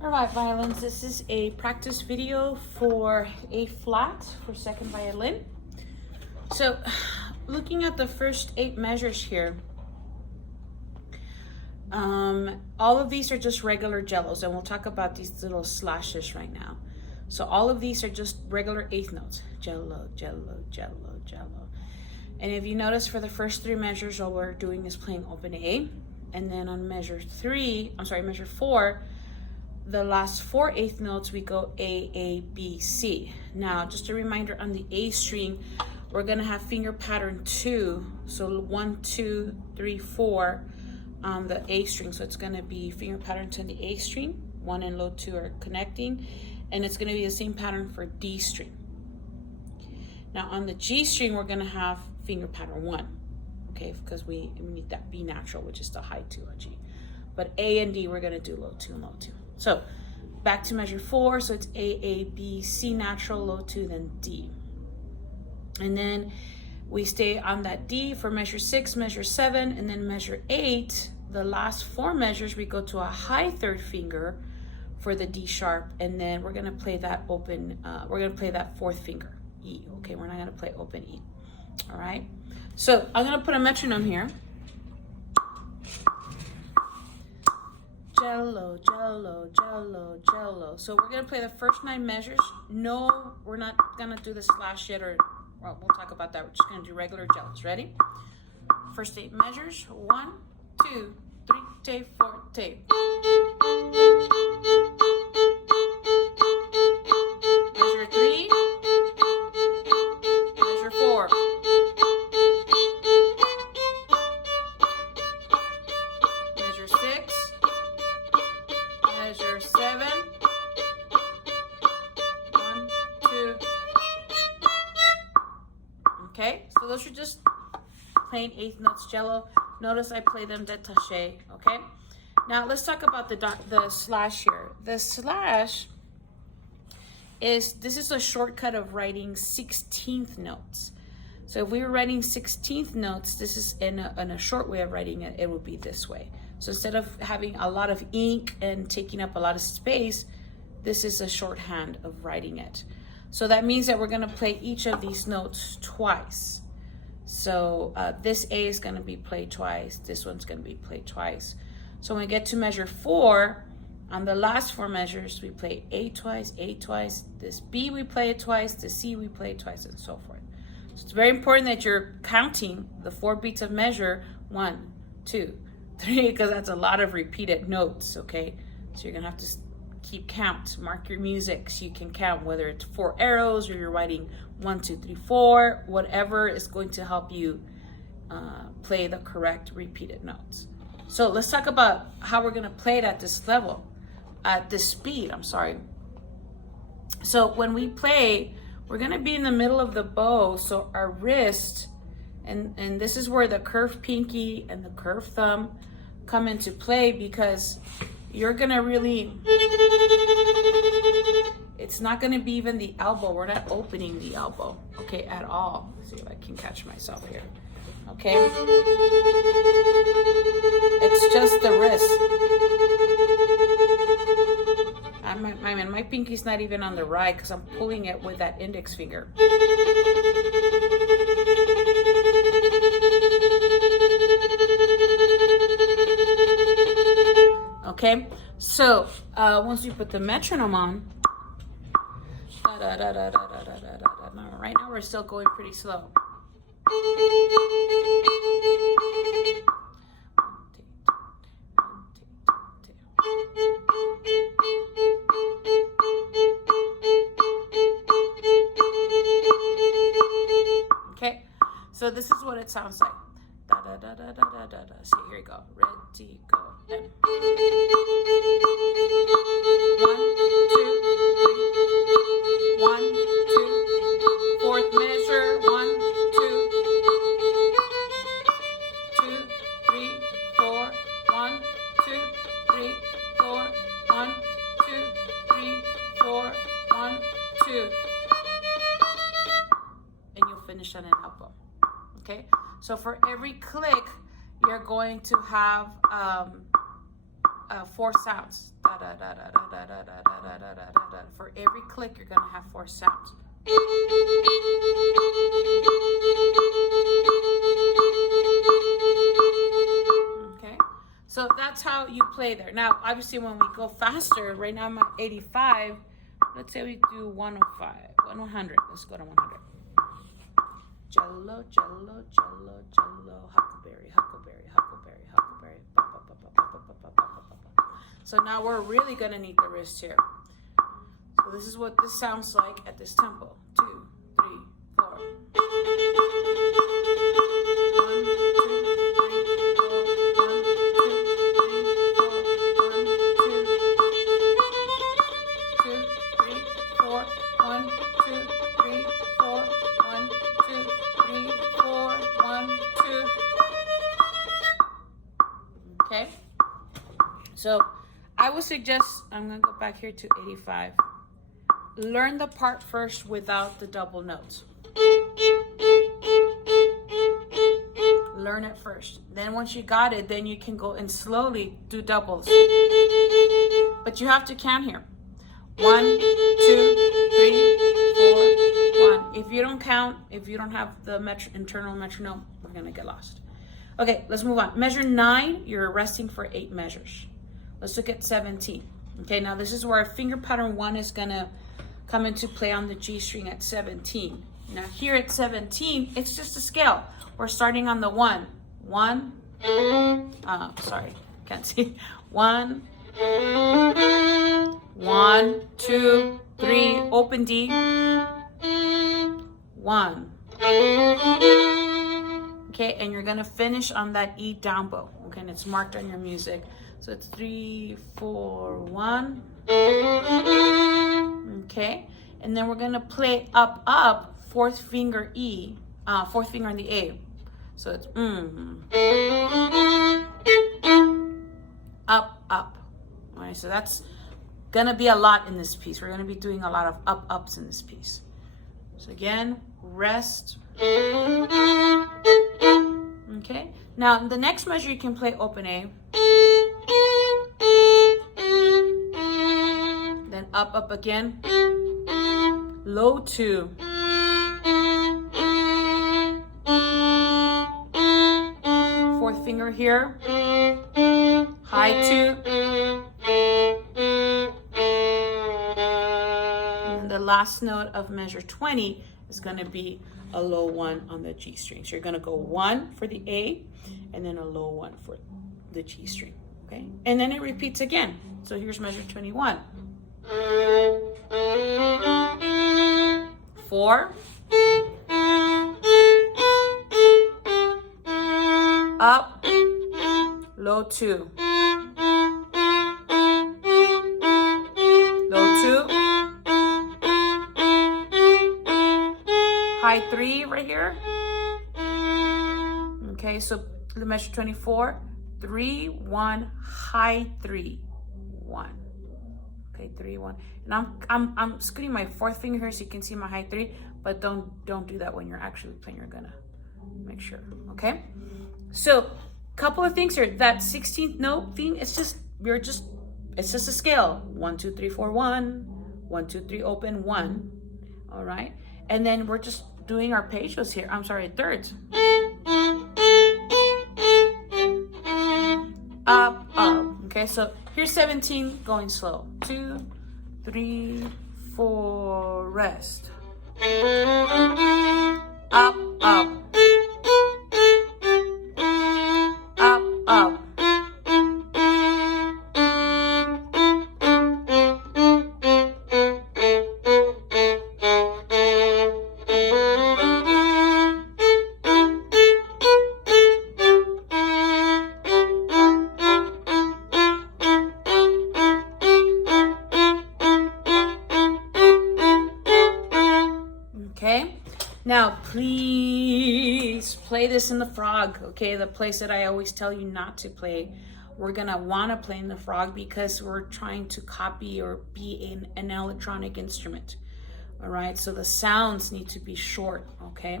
All right, violins, this is a practice video for A flat for second violin. So looking at the first 8 measures here, all of these are just regular jellos, and we'll talk about these little slashes right now. So all of these are just regular eighth notes, jello, jello, jello, jello. And if you notice, for the first 3 measures, all we're doing is playing open A, and then on measure 4, the last 4 eighth notes, we go A, B, C. Now, just a reminder, on the A string, we're gonna have finger pattern 2. So 1, 2, 3, 4 on the A string. So it's gonna be finger pattern 2 on the A string, 1 and low 2 are connecting, and it's gonna be the same pattern for D string. Now on the G string, we're gonna have finger pattern 1, okay, because we need that B natural, which is the high 2 on G. But A and D, we're gonna do low 2 and low 2. So back to measure 4, so it's A, B, C natural, low 2, then D. And then we stay on that D for measure 6, measure 7, and then measure 8. The last 4 measures, we go to a high 3rd finger for the D sharp, and then we're gonna play that open, we're gonna play that 4th finger, E, okay? We're not gonna play open E, all right? So I'm gonna put a metronome here. Jello, jello, jello, jello. So we're gonna play the first 9 measures. No, we're not gonna do the slash yet, or well, we'll talk about that. We're just gonna do regular jellos. Ready? First 8 measures. 1, 2, 3, te, 4, te. Measure 3. Measure 4. Measure 6. Measure 7. 1, 2. Okay, so those are just plain eighth notes jello. Notice I play them détaché, okay? Now let's talk about the slash here. The slash this is a shortcut of writing 16th notes. So if we were writing 16th notes, this is in a short way of writing it, it would be this way. So instead of having a lot of ink and taking up a lot of space, this is a shorthand of writing it. So that means that we're gonna play each of these notes twice. So this A is gonna be played twice, this one's gonna be played twice. So when we get to measure 4, on the last 4 measures, we play A twice, this B we play it twice, the C we play it twice, and so forth. So it's very important that you're counting the 4 beats of measure, 1, 2, 3, because that's a lot of repeated notes, okay? So you're gonna have to keep count, mark your music so you can count, whether it's 4 arrows or you're writing 1, 2, 3, 4, whatever is going to help you play the correct repeated notes. So let's talk about how we're gonna play it at this level, at this speed, I'm sorry. So when we play, we're gonna be in the middle of the bow, so our wrist, and this is where the curved pinky and the curved thumb come into play, because you're gonna really, it's not gonna be even the elbow. We're not opening the elbow, okay, at all. Let's see if I can catch myself here, okay? It's just the wrist. My pinky's not even on the right because I'm pulling it with that index finger. Okay, so once you put the metronome on, right now we're still going pretty slow. Okay, so this is what it sounds like. Da da da da da da da da. See, here you go. Ready, go. And 1, 2, 3. 1, 2. 4th measure. 1, 2. 2, 3, 4. 1, 2, 3, 4. 1, 2, 3, 4. 1, 2. And you'll finish on an elbow. Okay, so for every click, you're going to have 4 sounds. Da, da, da, da, da, da, da, da, da, da, da, da. For every click, you're gonna have 4 sounds. Okay, so that's how you play there. Now, obviously, when we go faster, right now I'm at 85. Let's say we do 105, 100. Let's go to 100. Jello, jello, jello, jello, huckleberry, huckleberry, huckleberry, huckleberry. Ba, ba, ba, ba, ba, ba, ba, ba, ba, ba, ba. So now we're really gonna need the wrist here. So this is what this sounds like at this tempo. 2, 3, 4. 1, 2, 3, 4, 1, 2, 3, 4, 1, 2. Okay? So I would suggest, I'm going to go back here to 85. Learn the part first without the double notes. Learn it first. Then once you got it, then you can go and slowly do doubles. But you have to count here. 1, 2, 3, 4, 1. If you don't count, if you don't have the internal metronome, we're gonna get lost. Okay, let's move on. Measure 9, you're resting for 8 measures. Let's look at 17. Okay, now this is where finger pattern 1 is gonna come into play on the G string at 17. Now here at 17, it's just a scale. We're starting on the 1. 1, sorry, can't see. 1, 1, 2, 3, open D, 1. Okay, and you're gonna finish on that E down bow. Okay, and it's marked on your music. So it's 3, 4, 1. Okay, and then we're gonna play up, up, 4th finger E, 4th finger on the A. So it's up, up. All right, so that's gonna be a lot in this piece. We're gonna be doing a lot of up, ups in this piece. So again, rest. Okay, now the next measure you can play open A. Then up, up again. Low 2. Fourth finger here. High 2. And the last note of measure 20 is going to be a low 1 on the G string. So you're going to go 1 for the A and then a low 1 for the G string. Okay, and then it repeats again. So here's measure 21. 4, up, low 2, low 2, high 3 right here. Okay, so the measure 24, 3, 1, high 3, 1. Okay, 3, 1, and I'm scooting my 4th finger here so you can see my high 3, but don't do that when you're actually playing. You're gonna make sure. Okay, so couple of things here. That 16th note thing, it's just a scale. 1, 2, 3, 4, 1, 1, 2, 3, open 1. All right, and then we're just doing our pagos here. I'm sorry, thirds. Up, up. Okay, so here's 17 going slow. 2, 3, 4, rest. Up, up. Up, up. Okay, now please play this in the frog. Okay, the place that I always tell you not to play. We're gonna want to play in the frog because we're trying to copy or be an electronic instrument. All right, so the sounds need to be short. Okay,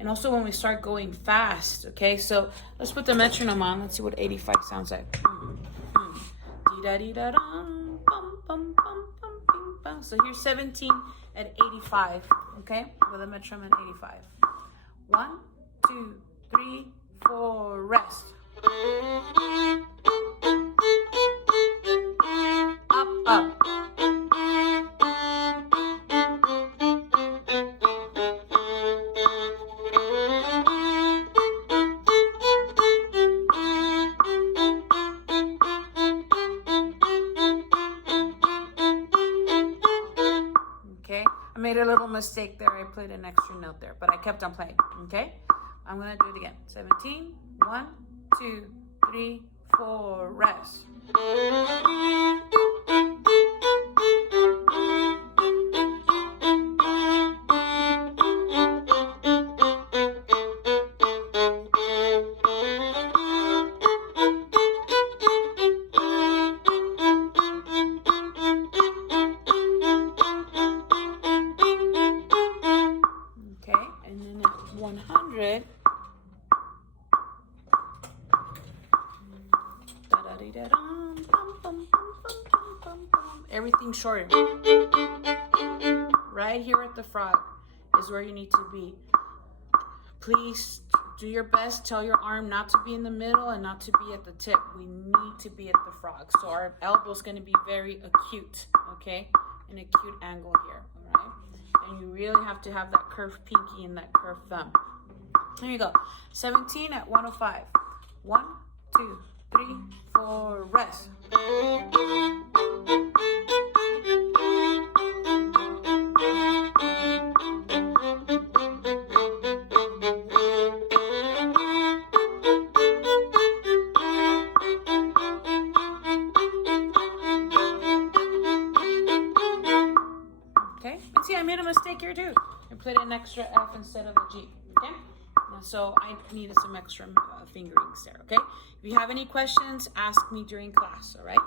and also when we start going fast. Okay, so let's put the metronome on. Let's see what 85 sounds like. Dee-da-dee-da-dum, bum, bum, bum, bum, bing, bum. So here's 17 at 85, okay? With a metronome at 85. 1, 2, 3, 4, rest. Up, up. Okay, I made a little mistake there. I played an extra note there, but I kept on playing, okay? I'm gonna do it again. 17, 1, 2, 3, 4, rest. Okay, and then at 100, everything shorter. Right here at the frog is where you need to be. Please do your best. Tell your arm not to be in the middle and not to be at the tip. We need to be at the frog. So our elbow is going to be very acute, okay? An acute angle here, all right? And you really have to have that curved pinky and that curved thumb. Here you go. 17 at 105. 1, 2, 3, 4, rest. Okay, and see, I made a mistake here too. I played an extra F instead of a G, okay? So I needed some extra fingerings there, okay? If you have any questions, ask me during class, all right?